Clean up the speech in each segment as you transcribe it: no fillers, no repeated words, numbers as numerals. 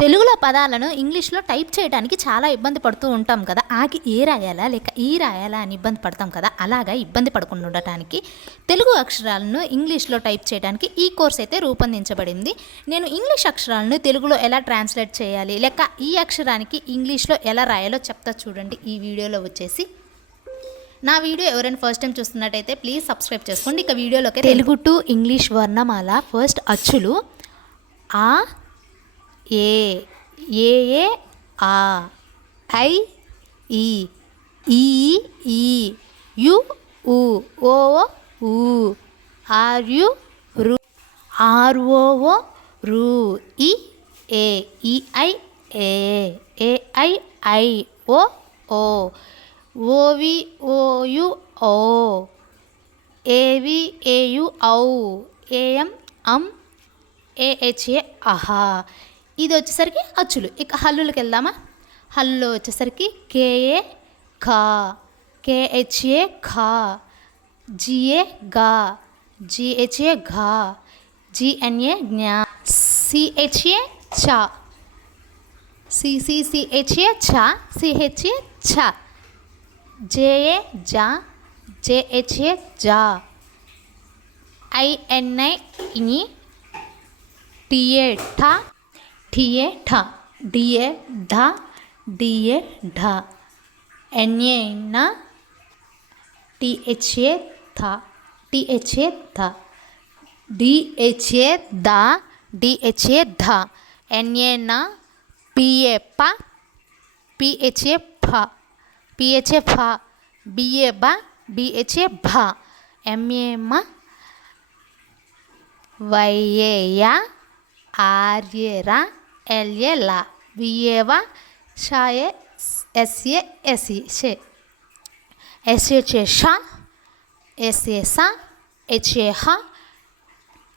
తెలుగులో పదాలను ఇంగ్లీష్లో టైప్ చేయడానికి చాలా ఇబ్బంది పడుతూ ఉంటాం కదా. ఆకి ఏ రాయాలా లేక ఈ రాయాలా అని ఇబ్బంది పడతాం కదా. అలాగా ఇబ్బంది పడకుండా ఉండటానికి తెలుగు అక్షరాలను ఇంగ్లీష్లో టైప్ చేయడానికి ఈ కోర్స్ అయితే రూపొందించబడింది. నేను ఇంగ్లీష్ అక్షరాలను తెలుగులో ఎలా ట్రాన్స్లేట్ చేయాలి లేక ఈ అక్షరానికి ఇంగ్లీష్లో ఎలా రాయాలో చెప్తా చూడండి ఈ వీడియోలో వచ్చేసి. నా వీడియో ఎవరైనా ఫస్ట్ టైం చూస్తున్నట్టయితే ప్లీజ్ సబ్స్క్రైబ్ చేసుకోండి. ఇక వీడియోలోకి తెలుగు టు ఇంగ్లీష్ వర్ణమాల. ఫస్ట్ అచ్చులు ఆ ఏ ఏ ఆ ఐ ఈ ఈ ఈ యు ఉ ఓ ఊ ఆర్ యు రు ఆర్ ఓ రు ఈ ఐ ఏ ఐ ఐ ఓ ఓవి ఓయు ఓ ఏవి ఏయు ఔ ఏఎం అం ఏహెచ్ఏ అహా. ఇది వచ్చేసరికి అచ్చులు. ఇక హల్లులకు వెళ్దామా. హల్లులో వచ్చేసరికి కేఏ ఖా కేహెచ్ఏ ఖా జిఏ గా జిహెచ్ఏ ఘా జిఎన్ఏ జ్ఞా సిహెచ్ఏ చా సిసిసిహెచ్ఏ చా సిహెచ్ఏ ఛ జేఏ జా జేహెచ్ఏ జా ఐఎన్ఐ ఇని టిఏ ఠా ఠిఏ ఠ డిఏ ఢ డిఏ ఢ ఎన్ఏ న టిహెచ్ఏ థ టిహెచ్ఏ థ డిహెచ్ఏ ద డిహెచ్ఏ ధ ఎన్ఏ న పిఏ ప పిహెచ్ఏ ఫ పిహెచ్ఏ ఫ బిఏ బ బిహెచ్ఏ భ ఎంఏ మ వైఏ యా ఆర్ఏ రా ఎల్ఏ లా విఏ వా షాయే ఎస్ఏ ఎస్ఈ షే ఎస్హెచ్ఏ షా ఎస్ఏ సా హెచ్ఏ హ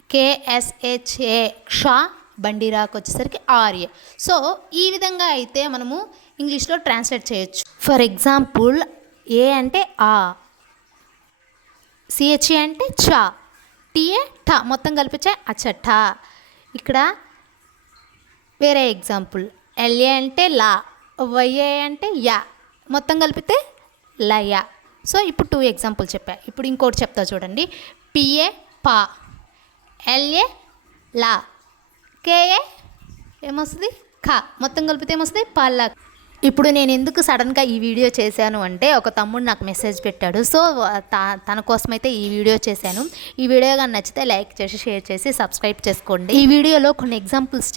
కేఎస్హెచ్ఏ క్షా బండిరాకు వచ్చేసరికి ఆర్ఏ. సో ఈ విధంగా అయితే మనము ఇంగ్లీష్లో ట్రాన్స్లేట్ చేయొచ్చు. ఫర్ ఎగ్జాంపుల్ ఏ అంటే ఆ, సిహెచ్ఏ అంటే చా, టీఏ ఠ మొత్తం కలిపించే అచ్చ ఠ. ఇక్కడ వేరే ఎగ్జాంపుల్ ఎల్ఏ అంటే లా, వైఏ అంటే యా మొత్తం కలిపితే లయ. సో ఇప్పుడు 2 ఎగ్జాంపుల్ చెప్పా. ఇప్పుడు ఇంకోటి చెప్తా చూడండి. పిఏ పా, ఎల్ఏ లా, కేఏ ఏమొస్తుంది ఖా మొత్తం కలిపితే ఏమొస్తుంది పల్ల. ఇప్పుడు నేను ఎందుకు సడన్గా ఈ వీడియో చేశాను అంటే ఒక తమ్ముడు నాకు మెసేజ్ పెట్టాడు. సో తన కోసమైతే ఈ వీడియో చేశాను. ఈ వీడియో కానీ నచ్చితే లైక్ చేసి షేర్ చేసి సబ్స్క్రైబ్ చేసుకోండి. ఈ వీడియోలో కొన్ని ఎగ్జాంపుల్స్